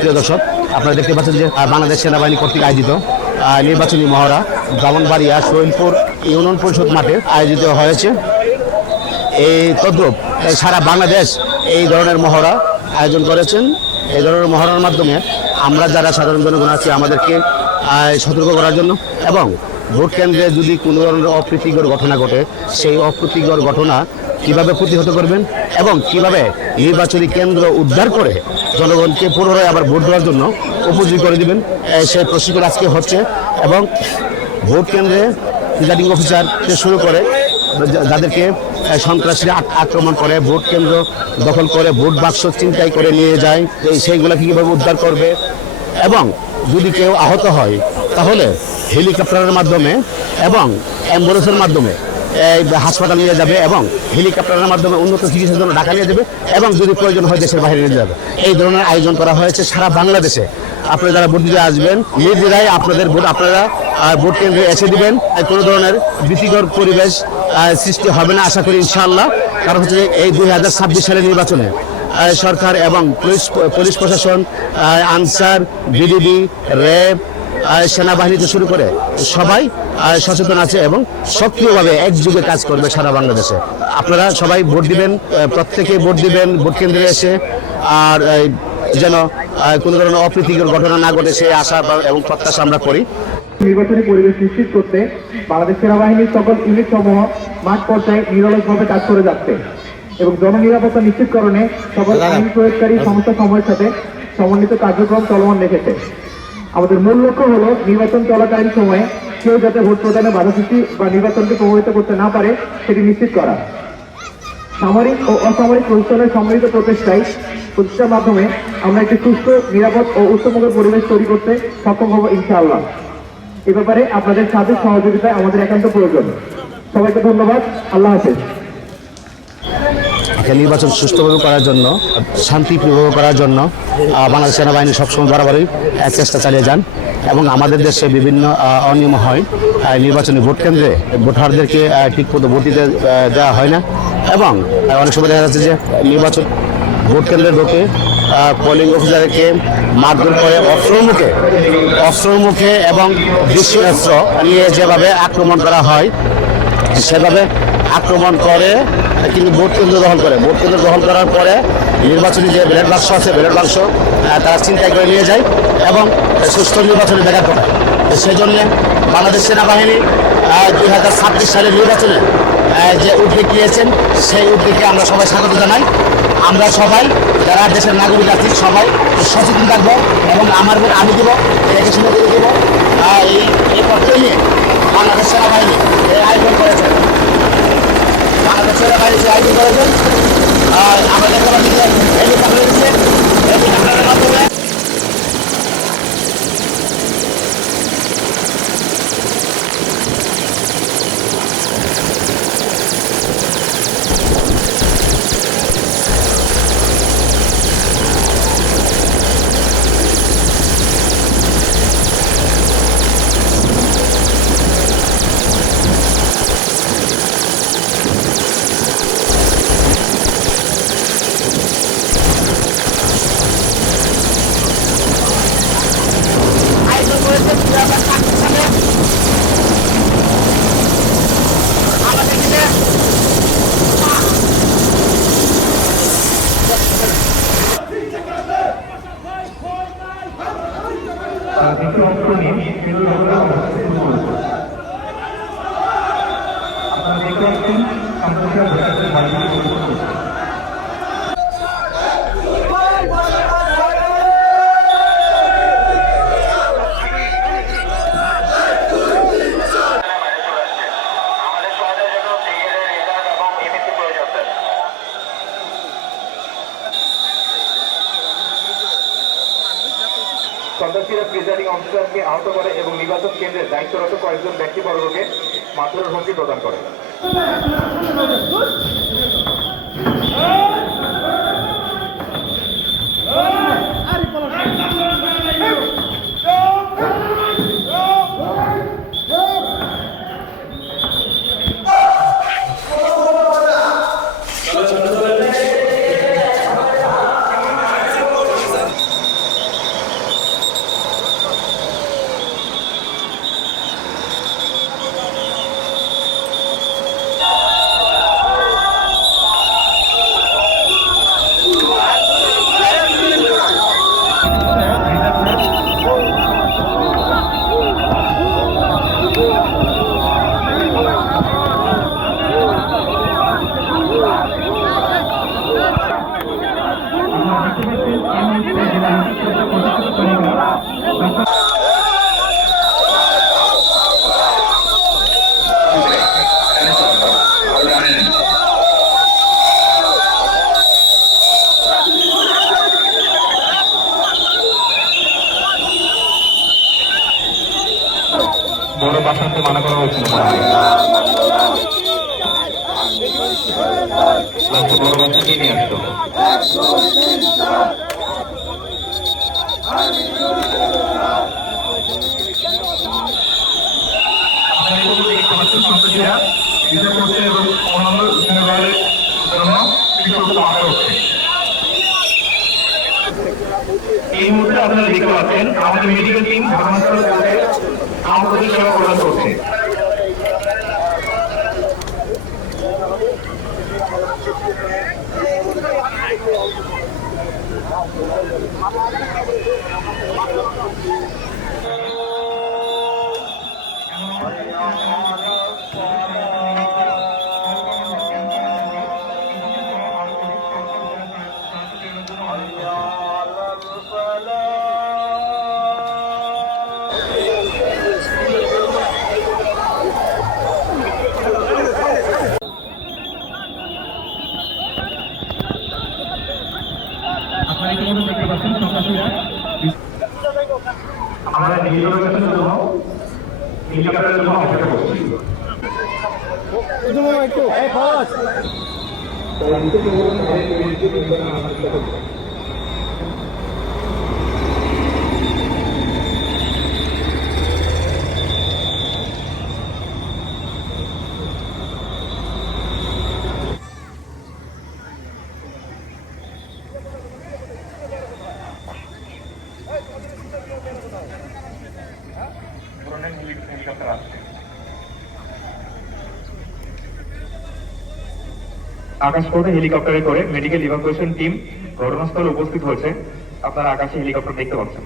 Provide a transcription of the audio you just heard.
প্রিয় দর্শক, আপনারা দেখতে পাচ্ছেন যে বাংলাদেশ সেনাবাহিনী কর্তৃক আয়োজিত নির্বাচনী মহড়া ব্রাহ্মণবাড়িয়া শৈলপুর ইউনিয়ন পরিষদ মাঠে আয়োজিত হয়েছে। এই তদ্রুপ সারা বাংলাদেশ এই ধরনের মহড়া আয়োজন করেছেন। এই ধরনের মহড়ার মাধ্যমে আমরা যারা সাধারণ জনগণ আছি আমাদেরকে সতর্ক করার জন্য এবং ভোট কেন্দ্রে যদি কোনো ধরনের অপ্রীতিকর ঘটনা ঘটে সেই অপ্রীতিকর ঘটনা কিভাবে প্রতিহত করবেন এবং কিভাবে নির্বাচনী কেন্দ্র উদ্ধার করে জনগণকে পুনরায় আবার ভোট দেওয়ার জন্য উপযোগী করে দিবেন, সেই প্রশিক্ষণ আজকে হচ্ছে। এবং ভোট কেন্দ্রে প্রিজাইডিং অফিসার থেকে শুরু করে যাদেরকে সন্ত্রাসীরা আক্রমণ করে, ভোট কেন্দ্র দখল করে, ভোট বাক্স ছিনতাই করে নিয়ে যায়, সেইগুলোকে কীভাবে উদ্ধার করবে এবং যদি কেউ আহত হয় তাহলে হেলিকপ্টারের মাধ্যমে এবং অ্যাম্বুলেন্সের মাধ্যমে হাসপাতাল নিয়ে যাবে এবং হেলিকপ্টারের মাধ্যমে উন্নত চিকিৎসার জন্য ঢাকা নিয়ে যাবে এবং যদি প্রয়োজন হয় দেশের বাইরে নিয়ে যাবে। এই ধরনের আয়োজন করা হয়েছে সারা বাংলাদেশে। আপনারা যারা ভোট দিতে আসবেন নির্দ্বিধায় আপনাদের ভোট আপনারা ভোট কেন্দ্রে এসে দিবেন। কোনো ধরনের ভীতিকর পরিবেশ সৃষ্টি হবে না আশা করি ইনশাআল্লাহ। কারণ হচ্ছে এই 2026 সালের নির্বাচনে সরকার এবং পুলিশ প্রশাসন, আনসার, বিডিবি, র্যাব, সেনাবাহিনী থেকে শুরু করে সবাই সচেতন আছে এবং সক্রিয়ভাবে একযোগে কাজ করবে সারা বাংলাদেশে। আপনারা সবাই ভোট দিবেন, প্রত্যেকে ভোট দিবেন ভোট কেন্দ্রে এসে, আর যেন কোনো ধরনের অপ্রীতিকর ঘটনা না ঘটে সে আশা এবং প্রত্যাশা আমরা করি। নির্বাচনী পরিবেশ নিশ্চিত করতে বাংলাদেশ সেনাবাহিনীর সকল ইউনিট সমূহ মাঠ পর্যায়ে নিরলসভাবে কাজ করে যাচ্ছে এবং জননিরাপত্তা নিশ্চিতকরণে সকল আইন প্রয়োগকারী সংস্থা সময়ের সাথে সমন্বিত কার্যক্রম চলমান রেখেছে। আমাদের মূল লক্ষ্য হলো নির্বাচন চলাকালীন সময়ে কেউ যাতে ভোট প্রদানে বাধা সৃষ্টি বা নির্বাচনকে প্রভাবিত করতে না পারে সেটি নিশ্চিত করা। সামরিক ও অসামরিক প্রশাসনের সম্মিলিত প্রচেষ্টার মাধ্যমে আমরা একটি সুস্থ, নিরাপদ ও উচ্চমুখর পরিবেশ তৈরি করতে সক্ষম হব ইনশাআল্লাহ। এ ব্যাপারে আপনাদের সাথে সহযোগিতায় আমাদের একান্ত প্রয়োজন। সবাইকে ধন্যবাদ। আল্লাহ হাফেজ। নির্বাচন সুষ্ঠুভাবে করার জন্য, শান্তিপ্রিয়ভাবে করার জন্য বাংলাদেশ সেনাবাহিনী সবসময় বরাবরই চেষ্টা চালিয়ে যান এবং আমাদের দেশে বিভিন্ন অনিয়ম হয়। নির্বাচনী ভোট কেন্দ্রে ভোটারদেরকে ঠিকমতো ভোট দিতে দেওয়া হয় না এবং অনেক সময় দেখা যাচ্ছে যে নির্বাচন ভোট কেন্দ্রে ঢোকে পোলিং অফিসারকে মারধর করে অস্ত্রের মুখে এবং দেশীয়াস্ত্র নিয়ে যেভাবে আক্রমণ করা হয় সেভাবে আক্রমণ করে, কিন্তু ভোট কেন্দ্র দখল করে। ভোট কেন্দ্র দখল করার পরে নির্বাচনী যে ব্যালট বাক্স আছে ব্যালট বাক্স তারা ছিনতাই করে নিয়ে যায় এবং সুষ্ঠু নির্বাচনে ব্যাঘাত করে। সেই জন্যে বাংলাদেশ সেনাবাহিনী 2026 সালের নির্বাচনে যে উদ্যোগ নিয়েছেন সেই উদ্যোগকে আমরা সবাই স্বাগত জানাই। আমরা সবাই যারা দেশের নাগরিক আছি সবাই সচেতন থাকবো এবং আমার ভোট আমি দেবো, দেখে শুনে করে দেবো। এই পক্ষে নিয়ে বাংলাদেশ সেনাবাহিনী এই আয়োজন করেছেন। বাংলাদেশ সেনাবাহিনী যে আয়োজন করেছেন আমরা দেখতে পাচ্ছি যে হেলিকপ্টার রয়েছে, হেলিকপ্টারের মাধ্যমে সন্ত্রাসীরা প্রিজাইডিং অফিসারকে আহত করে এবং নির্বাচন কেন্দ্রের দায়িত্বরত কয়েকজন ব্যক্তিবর্গকে মারধরের হুমকি প্রদান করে। মানা করা হয়েছিল নিয়ে আসতো। সন্ত্রাসীরা বিচার করছে এবং অন্যান্য জনগণের জন্য বিক্ষুব্ধ আশা হচ্ছে। এই মুহূর্তে আপনারা দেখতে পাচ্ছেন আমাদের মেডিকেল টিম ঘটনাস্থলে পৌঁছে আহতদের সেবা প্রদান করছে। আপনারা ইতিমধ্যে দেখতে পাচ্ছেন সন্ত্রাসীরা আমরা নির্বাচনের জন্য হেলিকপ্টারের জন্য অপেক্ষা করছি। হেলিকপ্টার আসছে। আকাশপথে হেলিকপ্টারে করে মেডিকেল ইভাকুয়েশন টিম ঘটনাস্থলে উপস্থিত হয়েছে। আপনারা আকাশে হেলিকপ্টার দেখতে পাচ্ছেন।